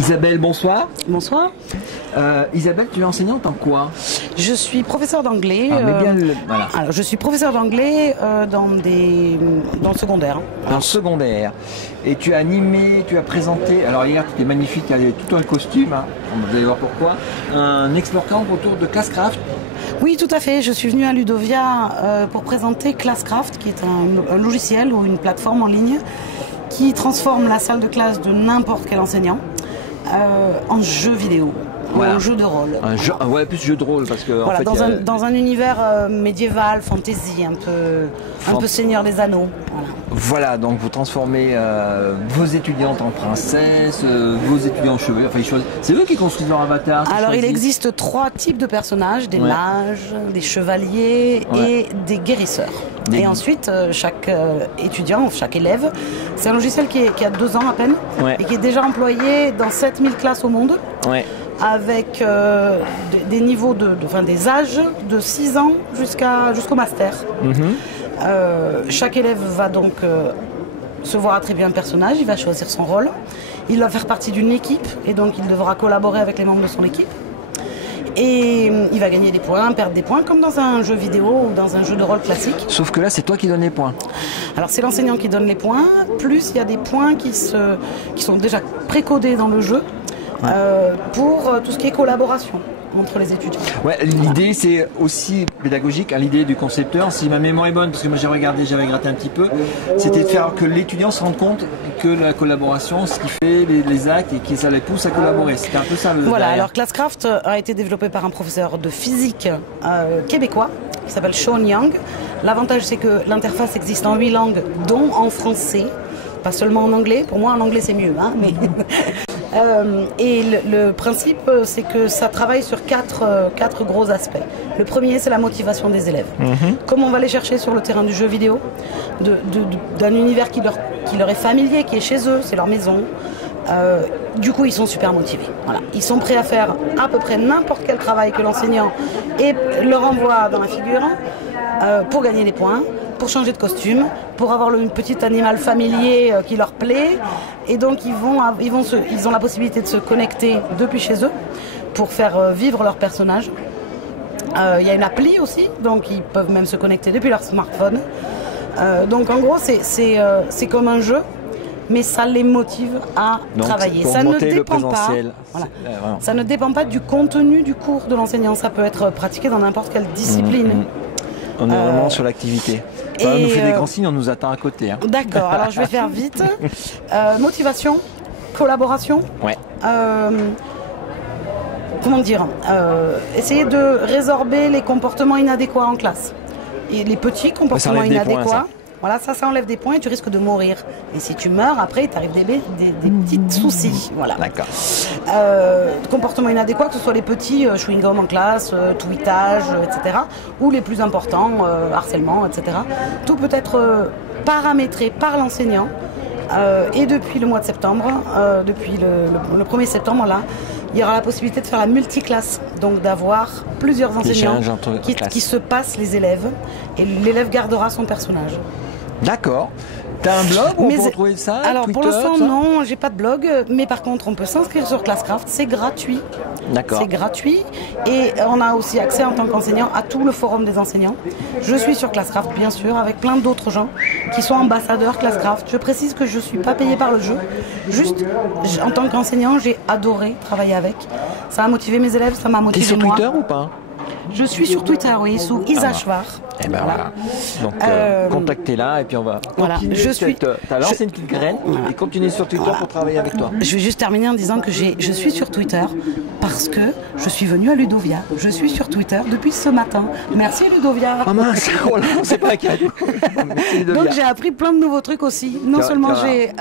Isabelle, bonsoir. Bonsoir. Isabelle, tu es enseignante en quoi? Je suis professeur d'anglais. Voilà. Alors, je suis professeur d'anglais dans le secondaire. Dans le secondaire. Et tu as animé, tu as présenté, alors hier tu étais magnifique, il y avait tout un costume, hein. Vous allez voir pourquoi, un Explore Camp autour de Classcraft. Oui, tout à fait. Je suis venue à Ludovia pour présenter Classcraft, qui est un logiciel ou une plateforme en ligne qui transforme la salle de classe de n'importe quel enseignant en jeu vidéo. Voilà. Un jeu de rôle. Un jeu, ouais, plus jeu de rôle parce que voilà, en fait, dans un univers médiéval, fantasy, un peu Seigneur des Anneaux. Voilà, donc vous transformez vos étudiantes en princesses, vos étudiants en cheveux. Enfin, c'est eux qui construisent leur avatar. Alors, il existe 3 types de personnages, des mages, des chevaliers et des guérisseurs. Et ensuite, chaque étudiant, chaque élève, c'est un logiciel qui a 2 ans à peine et qui est déjà employé dans 7000 classes au monde. Avec des niveaux des âges de 6 ans jusqu'au master. Chaque élève va donc se voir attribuer un personnage, il va choisir son rôle, il va faire partie d'une équipe et donc il devra collaborer avec les membres de son équipe. Et il va gagner des points, perdre des points, comme dans un jeu vidéo ou dans un jeu de rôle classique. Sauf que là, c'est toi qui donnes les points. Alors c'est l'enseignant qui donne les points, plus il y a des points qui sont déjà précodés dans le jeu. Pour tout ce qui est collaboration entre les étudiants. Ouais, l'idée c'est aussi pédagogique, l'idée du concepteur, si ma mémoire est bonne, parce que moi j'ai regardé, j'avais gratté un petit peu, c'était de faire que l'étudiant se rende compte que la collaboration, ce qui fait les actes et qui ça les pousse à collaborer. C'était un peu ça le Voilà, derrière. alors Classcraft a été développé par un professeur de physique québécois qui s'appelle Sean Young. L'avantage c'est que l'interface existe en 8 langues, dont en français, pas seulement en anglais. Pour moi en anglais c'est mieux, hein, mais... et le principe, c'est que ça travaille sur 4 gros aspects. Le premier, c'est la motivation des élèves. Comment on va les chercher sur le terrain du jeu vidéo, d'un univers qui leur est familier, qui est chez eux, c'est leur maison. Du coup, ils sont super motivés. Voilà. Ils sont prêts à faire à peu près n'importe quel travail que l'enseignant leur envoie dans la figure pour gagner des points, pour changer de costume, pour avoir le petit animal familier qui leur plaît. Et donc ils ont la possibilité de se connecter depuis chez eux pour faire vivre leur personnage. Il y a une appli aussi, donc ils peuvent même se connecter depuis leur smartphone. Donc en gros c'est comme un jeu, mais ça les motive à travailler. Ça ne dépend pas. Voilà. Ça ne dépend pas du contenu du cours de l'enseignant. Ça peut être pratiqué dans n'importe quelle discipline. On est vraiment sur l'activité. On nous fait des grands signes, on nous attend à côté. Hein. D'accord, alors je vais faire vite. Motivation, collaboration. Comment dire essayer de résorber les comportements inadéquats en classe. Et les petits comportements inadéquats. Voilà, ça enlève des points et tu risques de mourir. Et si tu meurs, après, il t'arrive des petits soucis. Voilà. D'accord. Comportements inadéquats, que ce soit les petits chewing-gum en classe, tweetage, etc. Ou les plus importants, harcèlement, etc. Tout peut être paramétré par l'enseignant. Et depuis le mois de septembre, depuis le 1er septembre, là, il y aura la possibilité de faire la multiclasse, donc d'avoir plusieurs enseignants qui se passent les élèves, et l'élève gardera son personnage. D'accord. T'as un blog où on peut retrouver ça? Alors Twitter, pour l'instant ça non, j'ai pas de blog, mais par contre on peut s'inscrire sur Classcraft, c'est gratuit. D'accord. C'est gratuit et on a aussi accès en tant qu'enseignant à tout le forum des enseignants. Je suis sur Classcraft bien sûr, avec plein d'autres gens qui sont ambassadeurs Classcraft. Je précise que je suis pas payée par le jeu, juste en tant qu'enseignant j'ai adoré travailler avec. Ça a motivé mes élèves, ça m'a motivé moi. T'es sur Twitter ou pas? Je suis sur Twitter, oui, sous Isa Schwar. Et ben voilà. Donc contactez-la et puis on va continuer. T'as lancé une petite graine et continuer sur Twitter pour travailler avec toi. Je vais juste terminer en disant que je suis sur Twitter parce que je suis venue à Ludovia. Je suis sur Twitter depuis ce matin. Merci Ludovia. Ah mince, on sait pas qu'il y a. Donc j'ai appris plein de nouveaux trucs aussi. Non seulement j'ai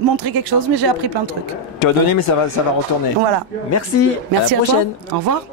montré quelque chose, mais j'ai appris plein de trucs. Tu as donné, mais ça va retourner. Voilà. Merci. Merci à la prochaine. Toi. Au revoir.